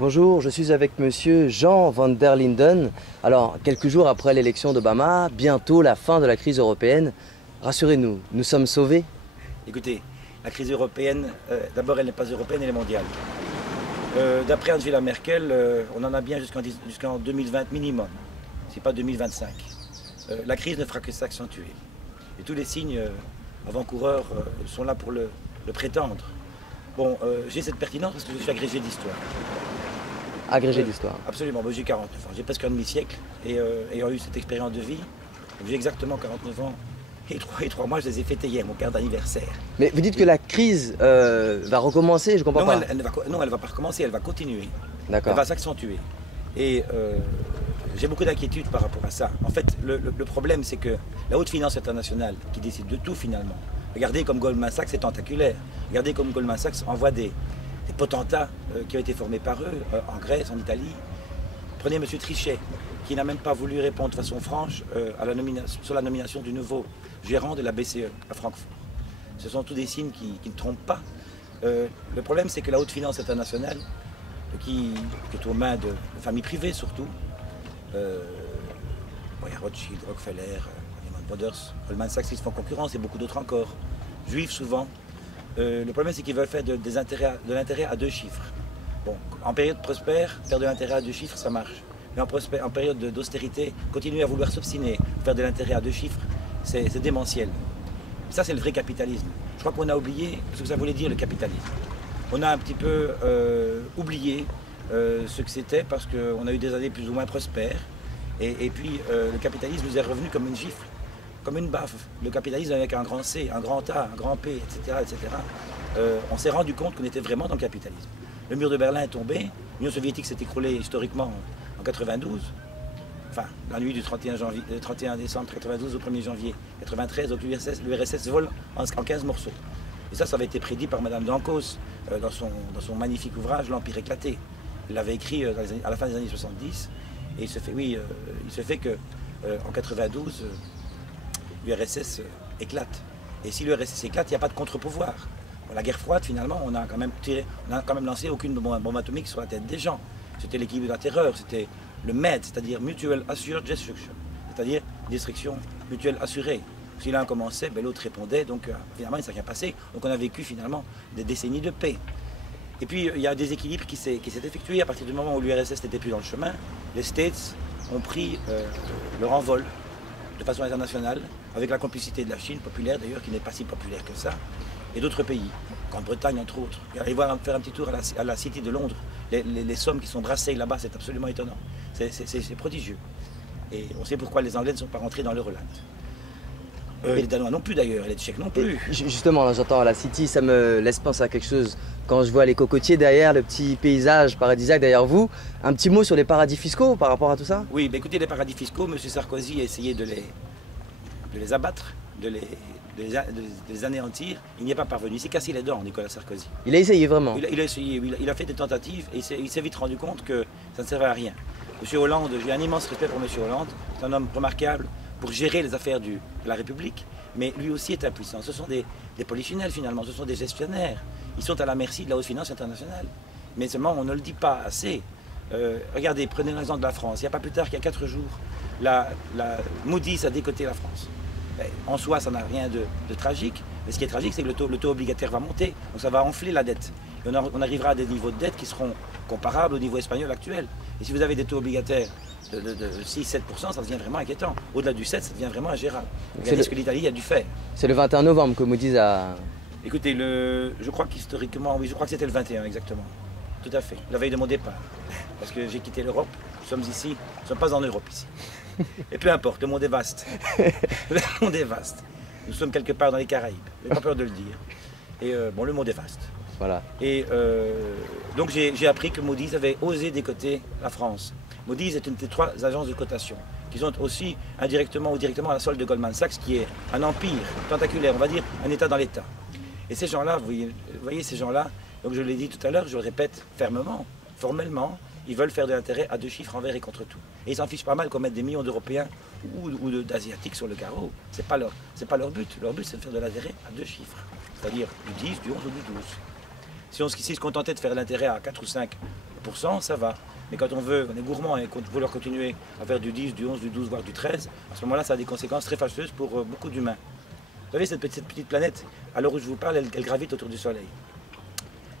Bonjour, je suis avec monsieur Jean van der Linden. Alors, quelques jours après l'élection d'Obama, bientôt la fin de la crise européenne. Rassurez-nous, nous sommes sauvés? Écoutez, la crise européenne, d'abord elle n'est pas européenne, elle est mondiale. D'après Angela Merkel, on en a bien jusqu'en 2020 minimum, c'est pas 2025. La crise ne fera que s'accentuer. Et tous les signes avant-coureurs sont là pour le prétendre. Bon, j'ai cette pertinence parce que je suis agrégé d'histoire. Agrégé d'histoire. Absolument, j'ai 49 ans, j'ai presque un demi-siècle et ayant eu cette expérience de vie, j'ai exactement 49 ans et 3 mois, je les ai fêtés hier, mon quart d'anniversaire. Mais vous dites que la crise va recommencer, je comprends pas. Non, elle ne va pas recommencer, elle va continuer. D'accord. Elle va s'accentuer. Et j'ai beaucoup d'inquiétudes par rapport à ça. En fait, le problème, c'est que la haute finance internationale, qui décide de tout finalement, regardez comme Goldman Sachs est tentaculaire, regardez comme Goldman Sachs envoie des potentats qui ont été formés par eux en Grèce, en Italie. Prenez M. Trichet, qui n'a même pas voulu répondre de façon franche sur la nomination du nouveau gérant de la BCE à Francfort. Ce sont tous des signes qui ne trompent pas. Le problème, c'est que la haute finance internationale, qui est aux mains de familles privées surtout, il y a Rothschild, Rockefeller, Lehman Brothers, Goldman Sachs, ils se font concurrence et beaucoup d'autres encore, juifs souvent. Le problème, c'est qu'ils veulent faire de l'intérêt à 2 chiffres. Bon, en période prospère, faire de l'intérêt à 2 chiffres, ça marche. Mais en période d'austérité, continuer à vouloir s'obstiner, faire de l'intérêt à 2 chiffres, c'est démentiel. Ça, c'est le vrai capitalisme. Je crois qu'on a oublié ce que ça voulait dire, le capitalisme. On a un petit peu oublié ce que c'était parce qu'on a eu des années plus ou moins prospères. Et puis, le capitalisme nous est revenu comme une gifle, comme une baffe. Le capitalisme avec un grand C, un grand A, un grand P, etc. etc. On s'est rendu compte qu'on était vraiment dans le capitalisme. Le mur de Berlin est tombé, l'Union soviétique s'est écroulée historiquement en 92, enfin la nuit du 31 décembre 92 au 1er janvier 93, donc l'URSS vole en 15 morceaux. Et ça avait été prédit par Madame d'Ancos dans son magnifique ouvrage L'Empire éclaté. Elle l'avait écrit à la fin des années 70, et il se fait que en 92, l'URSS éclate. Et si l'URSS éclate, il n'y a pas de contre-pouvoir. La guerre froide, finalement, on a quand même lancé aucune bombe atomique sur la tête des gens. C'était l'équilibre de la terreur, c'était le MED, c'est-à-dire Mutual Assured Destruction, c'est-à-dire destruction mutuelle assurée. Si l'un commençait, l'autre répondait, donc finalement il ne s'est rien passé. Donc on a vécu finalement des décennies de paix. Et puis il y a un déséquilibre qui s'est effectué à partir du moment où l'URSS n'était plus dans le chemin. Les States ont pris leur envol de façon internationale, avec la complicité de la Chine, populaire d'ailleurs, qui n'est pas si populaire que ça, et d'autres pays, Grande-Bretagne entre autres. Allez faire un petit tour à la City de Londres, les sommes qui sont brassées là-bas, c'est absolument étonnant. C'est prodigieux. Et on sait pourquoi les Anglais ne sont pas rentrés dans l'Euroland. Les Danois non plus d'ailleurs, et les Tchèques non plus. Justement, là j'entends la City, ça me laisse penser à quelque chose. Quand je vois les cocotiers derrière, le petit paysage paradisiaque derrière vous, un petit mot sur les paradis fiscaux par rapport à tout ça? Oui, écoutez, les paradis fiscaux, M. Sarkozy a essayé de les abattre, de les anéantir. Il n'y est pas parvenu. Il s'est cassé les dents, Nicolas Sarkozy. Il a essayé vraiment? Il a essayé, il a fait des tentatives et il s'est vite rendu compte que ça ne servait à rien. M. Hollande, j'ai un immense respect pour M. Hollande. C'est un homme remarquable pour gérer les affaires de la République, mais lui aussi est impuissant. Ce sont des polichinelles finalement, ce sont des gestionnaires. Ils sont à la merci de la haute finance internationale. Mais seulement, on ne le dit pas assez. Regardez, prenez l'exemple de la France. Il n'y a pas plus tard qu'il y a 4 jours, la Moody's a décoté la France. En soi, ça n'a rien de tragique. Mais ce qui est tragique, c'est que le taux obligataire va monter. Donc ça va enfler la dette. Et on arrivera à des niveaux de dette qui seront comparables au niveau espagnol actuel. Et si vous avez des taux obligataires de 6-7%, ça devient vraiment inquiétant. Au-delà du 7, ça devient vraiment ingérable. Regardez ce que l'Italie a dû faire. C'est le 21 novembre que Moody's a... Écoutez, je crois qu'historiquement, oui, je crois que c'était le 21 exactement. Tout à fait, la veille de mon départ. Parce que j'ai quitté l'Europe, nous sommes ici, nous ne sommes pas en Europe ici. Et peu importe, le monde est vaste. Le monde est vaste. Nous sommes quelque part dans les Caraïbes, je n'ai pas peur de le dire. Et bon, le monde est vaste. Voilà. Et donc j'ai appris que Moody's avait osé décoter la France. Moody's est une des 3 agences de cotation qui sont aussi indirectement ou directement à la solde de Goldman Sachs, qui est un empire tentaculaire, on va dire un État dans l'État. Et ces gens-là, vous voyez ces gens-là, donc je l'ai dit tout à l'heure, je le répète fermement, formellement, ils veulent faire de l'intérêt à 2 chiffres envers et contre tout. Et ils s'en fichent pas mal qu'on mette des millions d'Européens ou d'Asiatiques sur le carreau. C'est pas leur but. Leur but, c'est de faire de l'intérêt à 2 chiffres. C'est-à-dire du 10, du 11 ou du 12. Si on se contentait de faire l'intérêt à 4 ou 5 ça va. Mais quand on est gourmand et qu'on veut vouloir continuer à faire du 10, du 11, du 12, voire du 13, à ce moment-là, ça a des conséquences très fâcheuses pour beaucoup d'humains. Vous savez, cette petite planète, à l'heure où je vous parle, elle gravite autour du Soleil.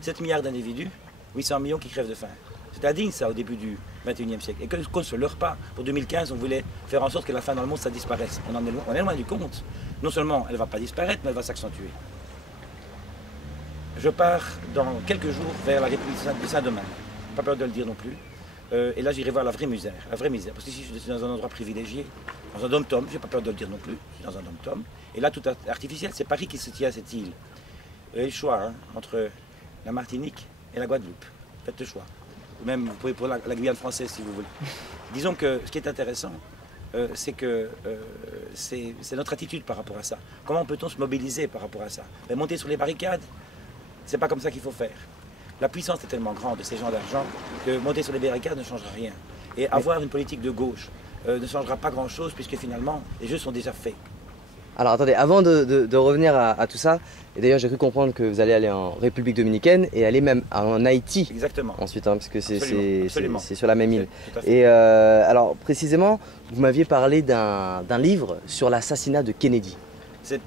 7 milliards d'individus, 800 millions qui crèvent de faim. C'était indigne ça au début du 21e siècle. Et qu'on ne se leurre pas, pour 2015, on voulait faire en sorte que la faim dans le monde, ça disparaisse. On est loin du compte. Non seulement elle ne va pas disparaître, mais elle va s'accentuer. Je pars dans quelques jours vers la République du Saint-Domingue. Pas peur de le dire non plus. Et là, j'irai voir la vraie misère. Parce qu'ici, je suis dans un endroit privilégié, dans un dom-tom, j'ai pas peur de le dire non plus, je suis dans un dom-tom. Et là, tout artificiel, c'est Paris qui se tient à cette île. Vous avez le choix entre la Martinique et la Guadeloupe. Faites le choix. Ou même, vous pouvez pour la Guyane française, si vous voulez. Disons que ce qui est intéressant, c'est que c'est notre attitude par rapport à ça. Comment peut-on se mobiliser par rapport à ça? Mais monter sur les barricades, c'est pas comme ça qu'il faut faire. La puissance est tellement grande de ces gens d'argent que monter sur les barricades ne changera rien. Et avoir une politique de gauche ne changera pas grand-chose puisque finalement, les jeux sont déjà faits. Alors attendez, avant de revenir à tout ça, et d'ailleurs j'ai cru comprendre que vous allez aller en République Dominicaine et aller même en Haïti. Exactement. Ensuite, parce que c'est Absolument. sur la même île. Tout à fait. Et alors précisément, vous m'aviez parlé d'un livre sur l'assassinat de Kennedy. C'est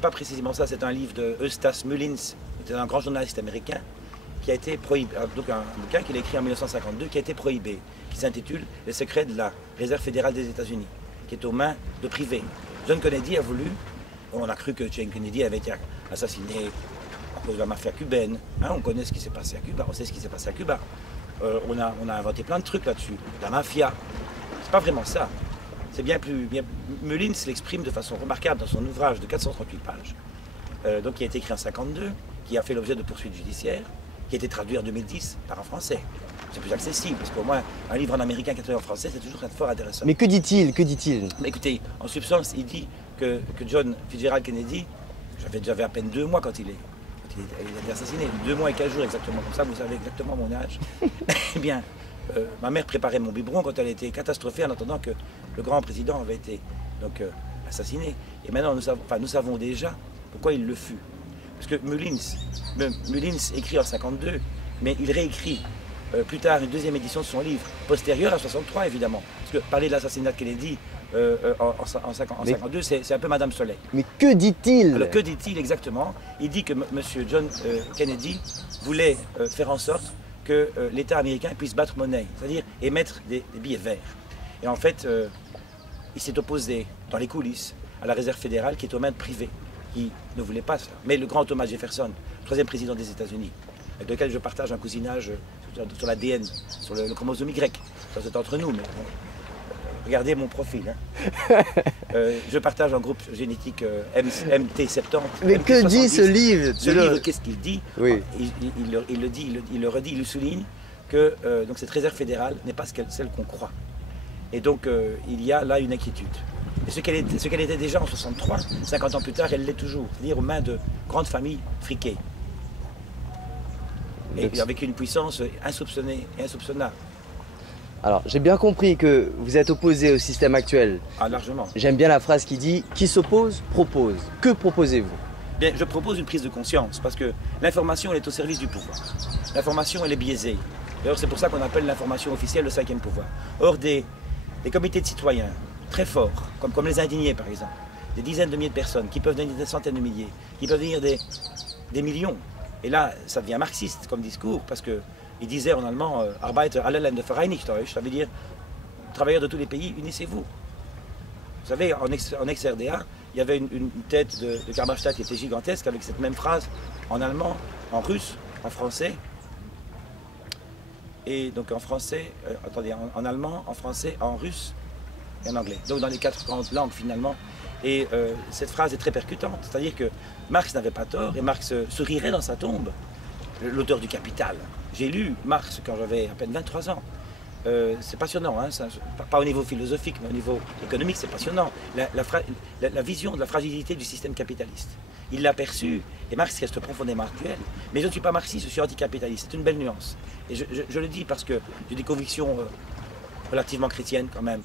pas précisément ça, c'est un livre de Eustace Mullins, qui était un grand journaliste américain, qui a été prohibé, donc un bouquin qu'il a écrit en 1952, qui a été prohibé, qui s'intitule « Les secrets de la Réserve fédérale des États-Unis », qui est aux mains de privés. John Kennedy a voulu, on a cru que John Kennedy avait été assassiné à cause de la mafia cubaine. On connaît ce qui s'est passé à Cuba, on sait ce qui s'est passé à Cuba. On a inventé plein de trucs là-dessus. La mafia, c'est pas vraiment ça. C'est bien plus... Mullins l'exprime de façon remarquable dans son ouvrage de 438 pages, donc qui a été écrit en 1952, qui a fait l'objet de poursuites judiciaires, qui a été traduit en 2010 par un Français. C'est plus accessible, parce qu'au moins, un livre en américain qui est traduit en français, c'est toujours fort intéressant. Mais que dit-il? Que dit-il? Écoutez, en substance, il dit que John Fitzgerald Kennedy, j'avais à peine 2 mois quand il a été assassiné, 2 mois et 15 jours exactement, comme ça vous savez exactement mon âge. Eh bien, ma mère préparait mon biberon quand elle était catastrophée en attendant que le grand président avait été donc, assassiné. Et maintenant, nous savons déjà pourquoi il le fut. Parce que Mullins écrit en 52, mais il réécrit plus tard une deuxième édition de son livre, postérieure à 63 évidemment. Parce que parler de l'assassinat de Kennedy en 52, c'est un peu Madame Soleil. Mais que dit-il? Alors que dit-il exactement? Il dit que M. John Kennedy voulait faire en sorte que l'État américain puisse battre monnaie, c'est-à-dire émettre des billets verts. Et en fait, il s'est opposé dans les coulisses à la Réserve fédérale qui est aux mains de privés, qui ne voulait pas ça. Mais le grand Thomas Jefferson, 3e président des États-Unis, avec lequel je partage un cousinage sur l'ADN, sur le chromosome Y. Ça c'est entre nous, mais bon, regardez mon profil. Je partage un groupe génétique MT70. Mais que dit ce livre? Ce livre, qu'est-ce qu'il dit? Oui. Il le dit, il le redit, il le souligne, que donc cette réserve fédérale n'est pas celle qu'on croit. Et donc il y a là une inquiétude. Et ce qu'elle était déjà en 63, 50 ans plus tard, elle l'est toujours, c'est-à-dire aux mains de grandes familles friquées. Et avec une puissance insoupçonnée et insoupçonnable. Alors, j'ai bien compris que vous êtes opposé au système actuel. Ah, largement. J'aime bien la phrase qui dit « Qui s'oppose, propose ». Que proposez-vous? Bien, je propose une prise de conscience, parce que l'information, elle est au service du pouvoir. L'information, elle est biaisée. D'ailleurs, c'est pour ça qu'on appelle l'information officielle le 5e pouvoir. Or, des comités de citoyens très forts, comme les indignés par exemple, des dizaines de milliers de personnes, qui peuvent devenir des centaines de milliers, qui peuvent devenir des millions. Et là, ça devient marxiste comme discours, parce qu'il disait en allemand « Arbeiter alle Länder vereinigt euch », ça veut dire « Travailleurs de tous les pays, unissez-vous ». Vous savez, en ex-RDA, il y avait une tête de Karl-Marx qui était gigantesque, avec cette même phrase en allemand, en russe, en français, et donc en français, en allemand, en français, en russe et en anglais. Donc dans les 4 grandes langues finalement. Et cette phrase est très percutante, c'est-à-dire que Marx n'avait pas tort, et Marx sourirait dans sa tombe, l'auteur du Capital. J'ai lu Marx quand j'avais à peine 23 ans. C'est passionnant, hein, pas au niveau philosophique, mais au niveau économique, c'est passionnant. La vision de la fragilité du système capitaliste. Il l'a perçu, et Marx reste profondément actuel. Mais je ne suis pas marxiste, je suis anticapitaliste, c'est une belle nuance. Et je le dis parce que j'ai des convictions relativement chrétiennes quand même.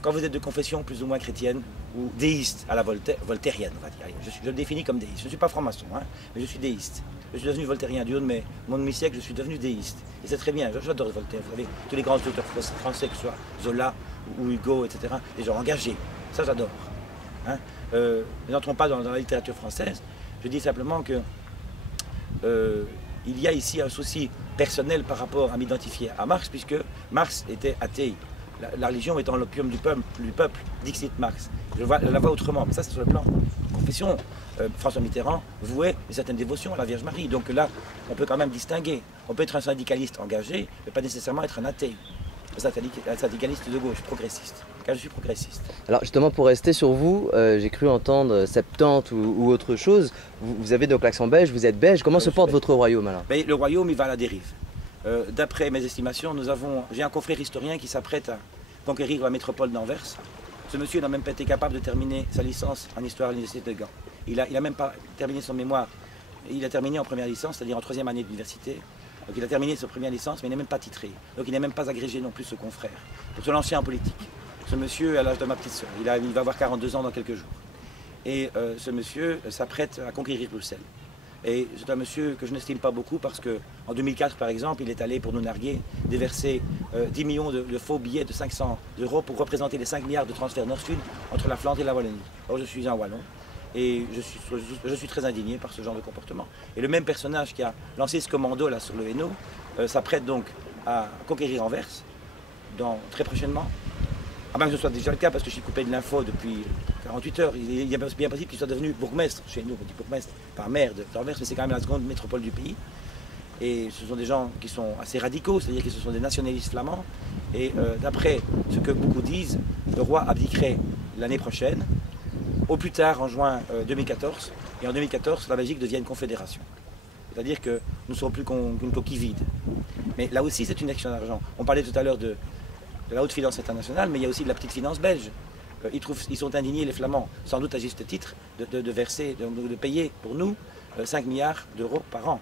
Quand vous êtes de confession plus ou moins chrétienne, ou déiste à la voltairienne, on va dire. Je le définis comme déiste. Je ne suis pas franc-maçon, hein, mais je suis déiste. Je suis devenu voltairien du haut de mon demi-siècle, je suis devenu déiste. Et c'est très bien, j'adore Voltaire. Vous savez, tous les grands auteurs français, que ce soit Zola ou Hugo, etc., des gens engagés. Ça, j'adore. Hein. N'entrons pas dans la littérature française. Je dis simplement que il y a ici un souci personnel par rapport à m'identifier à Marx, puisque Marx était athée. La religion étant l'opium du peuple, dixit Marx. Je la vois autrement, mais ça c'est sur le plan confession. François Mitterrand vouait une certaine dévotion à la Vierge Marie. Donc là, on peut quand même distinguer. On peut être un syndicaliste engagé, mais pas nécessairement être un athée. Un syndicaliste de gauche, progressiste. Car je suis progressiste. Alors justement, pour rester sur vous, j'ai cru entendre 70 ou autre chose. Vous avez donc l'accent belge, vous êtes belge. Comment se porte votre royaume alors? Mais le royaume, il va à la dérive. D'après mes estimations, j'ai un confrère historien qui s'apprête à conquérir la métropole d'Anvers. Ce monsieur n'a même pas été capable de terminer sa licence en histoire à l'université de Gand. Il n'a même pas terminé son mémoire. Il a terminé en première licence, c'est-à-dire en troisième année d'université. Donc il a terminé sa première licence, mais il n'est même pas titré. Donc il n'est même pas agrégé non plus, ce confrère. Pour se lancer en politique. Ce monsieur, à l'âge de ma petite soeur, il va avoir 42 ans dans quelques jours. Et ce monsieur s'apprête à conquérir Bruxelles. Et c'est un monsieur que je n'estime pas beaucoup parce qu'en 2004, par exemple, il est allé, pour nous narguer, déverser 10 millions de faux billets de 500 € pour représenter les 5 milliards de transferts nord-sud entre la Flandre et la Wallonie. Or, je suis un Wallon et je suis très indigné par ce genre de comportement. Et le même personnage qui a lancé ce commando là sur le Hainaut s'apprête donc à conquérir Anvers très prochainement. À moins que ce soit déjà le cas, parce que je suis coupé de l'info depuis 48 heures. Il est bien possible qu'il soit devenu bourgmestre. Chez nous, on dit bourgmestre, pas maire d'Anvers, mais c'est quand même la seconde métropole du pays. Et ce sont des gens qui sont assez radicaux, c'est-à-dire que ce sont des nationalistes flamands. Et d'après ce que beaucoup disent, le roi abdiquerait l'année prochaine, au plus tard en juin 2014. Et en 2014, la Belgique devient une confédération. C'est-à-dire que nous ne serons plus qu'une coquille vide. Mais là aussi, c'est une question d'argent. On parlait tout à l'heure de la haute finance internationale, mais il y a aussi de la petite finance belge. Ils sont indignés, les Flamands, sans doute à juste titre, de payer pour nous 5 milliards d'euros par an.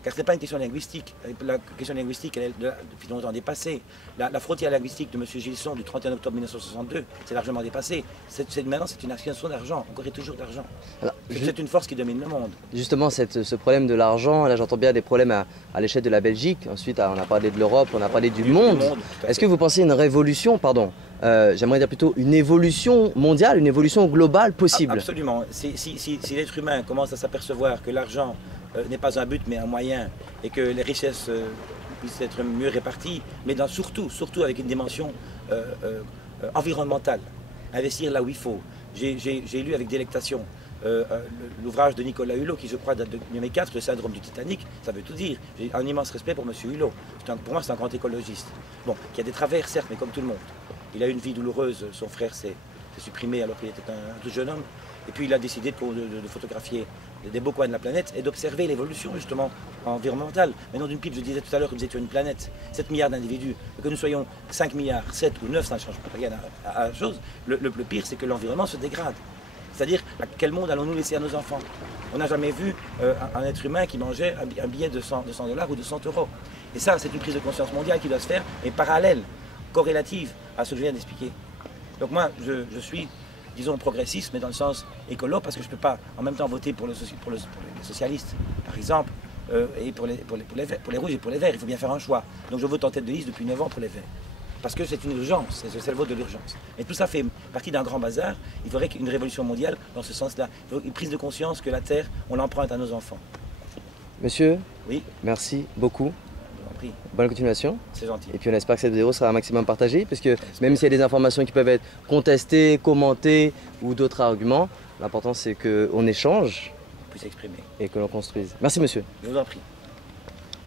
Car ce n'est pas une question linguistique. La question linguistique, elle est depuis longtemps dépassée. La frontière linguistique de M. Gilson du 31 octobre 1962, c'est largement dépassé. Maintenant, c'est une question d'argent. On corrige toujours d'argent. C'est une force qui domine le monde. Justement, ce problème de l'argent, là j'entends bien des problèmes à l'échelle de la Belgique. Ensuite, on a parlé de l'Europe, on a parlé du monde. Est-ce que vous pensez une révolution, j'aimerais dire plutôt une évolution mondiale, une évolution globale possible? Absolument. Si l'être humain commence à s'apercevoir que l'argent n'est pas un but mais un moyen et que les richesses puissent être mieux réparties, mais surtout avec une dimension environnementale, investir là où il faut. J'ai lu avec délectation l'ouvrage de Nicolas Hulot qui je crois date de 2004, le syndrome du Titanic, ça veut tout dire. J'ai un immense respect pour M. Hulot. Pour moi c'est un grand écologiste. Bon, qui a des travers certes, mais comme tout le monde. Il a eu une vie douloureuse, son frère s'est supprimé alors qu'il était un tout jeune homme. Et puis il a décidé de photographier des beaux coins de la planète et d'observer l'évolution justement environnementale. Mais non d'une pipe, je disais tout à l'heure que nous étions une planète, 7 milliards d'individus, que nous soyons 5 milliards, 7 ou 9, ça ne change rien à la chose. Le pire, c'est que l'environnement se dégrade. C'est-à-dire, à quel monde allons-nous laisser à nos enfants? On n'a jamais vu un être humain qui mangeait un billet de 100 $ ou de 100 €. Et ça, c'est une prise de conscience mondiale qui doit se faire, et parallèle, corrélative à ce que je viens d'expliquer. Donc moi, je suis, disons, progressiste, mais dans le sens écolo, parce que je ne peux pas en même temps voter pour les socialistes, par exemple, et pour les rouges et pour les verts. Il faut bien faire un choix. Donc je vote en tête de liste depuis 9 ans pour les verts. Parce que c'est une urgence, c'est le vote de l'urgence. Et tout ça fait partie d'un grand bazar. Il faudrait qu'une révolution mondiale dans ce sens-là. Il faut une prise de conscience que la Terre, on l'emprunte à nos enfants. Monsieur, oui. Merci beaucoup. Prie. Bonne continuation. C'est gentil. Et puis on espère que cette vidéo sera un maximum partagée, parce que même s'il y a des informations qui peuvent être contestées, commentées ou d'autres arguments, l'important c'est qu'on échange puisse s'exprimer et que l'on construise. Merci monsieur. Je vous en prie.